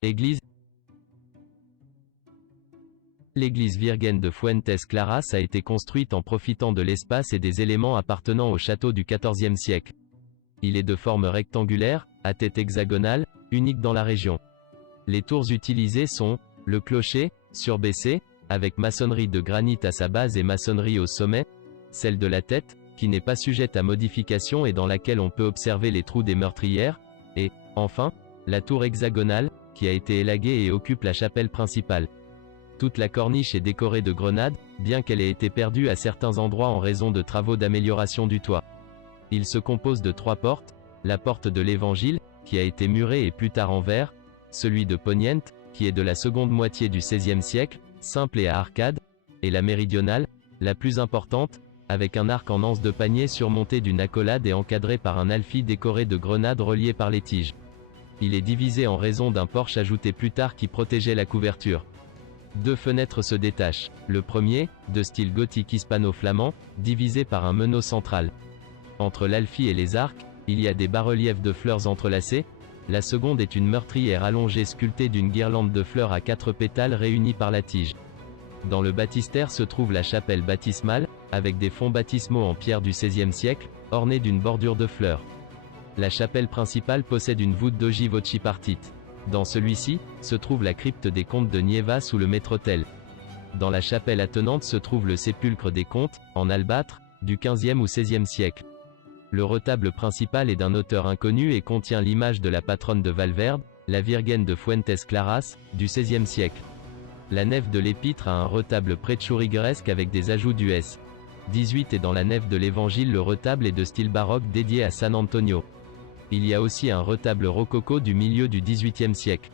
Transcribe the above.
Église. L'église Virgen de Fuentes Claras a été construite en profitant de l'espace et des éléments appartenant au château du XIVe siècle. Il est de forme rectangulaire, à tête hexagonale, unique dans la région. Les tours utilisées sont, le clocher, surbaissé, avec maçonnerie de granit à sa base et maçonnerie au sommet, celle de la tête, qui n'est pas sujette à modification et dans laquelle on peut observer les trous des meurtrières, et, enfin, la tour hexagonale, qui a été élaguée et occupe la chapelle principale. Toute la corniche est décorée de grenades, bien qu'elle ait été perdue à certains endroits en raison de travaux d'amélioration du toit. Il se compose de 3 portes, la porte de l'Évangile, qui a été murée et plus tard en verre, celui de Ponient, qui est de la seconde moitié du XVIe siècle, simple et à arcade, et la méridionale, la plus importante, avec un arc en anse de panier surmonté d'une accolade et encadré par un alfi décoré de grenades reliées par les tiges. Il est divisé en raison d'un porche ajouté plus tard qui protégeait la couverture. 2 fenêtres se détachent. Le premier, de style gothique hispano-flamand, divisé par un meneau central. Entre l'alfi et les arcs, il y a des bas-reliefs de fleurs entrelacées. La seconde est une meurtrière allongée sculptée d'une guirlande de fleurs à 4 pétales réunis par la tige. Dans le baptistère se trouve la chapelle baptismale, avec des fonds baptismaux en pierre du XVIe siècle, ornés d'une bordure de fleurs. La chapelle principale possède une voûte d'ogive ogipartite. Dans celui-ci, se trouve la crypte des comtes de Nieva sous le maître-autel. Dans la chapelle attenante se trouve le sépulcre des comtes, en albâtre, du XVe ou XVIe siècle. Le retable principal est d'un auteur inconnu et contient l'image de la patronne de Valverde, la Virgen de Fuentes Claras, du XVIe siècle. La nef de l'épître a un retable pré-churrigueresque avec des ajouts du s. 18 et dans la nef de l'Évangile le retable est de style baroque dédié à San Antonio. Il y a aussi un retable rococo du milieu du XVIIIe siècle.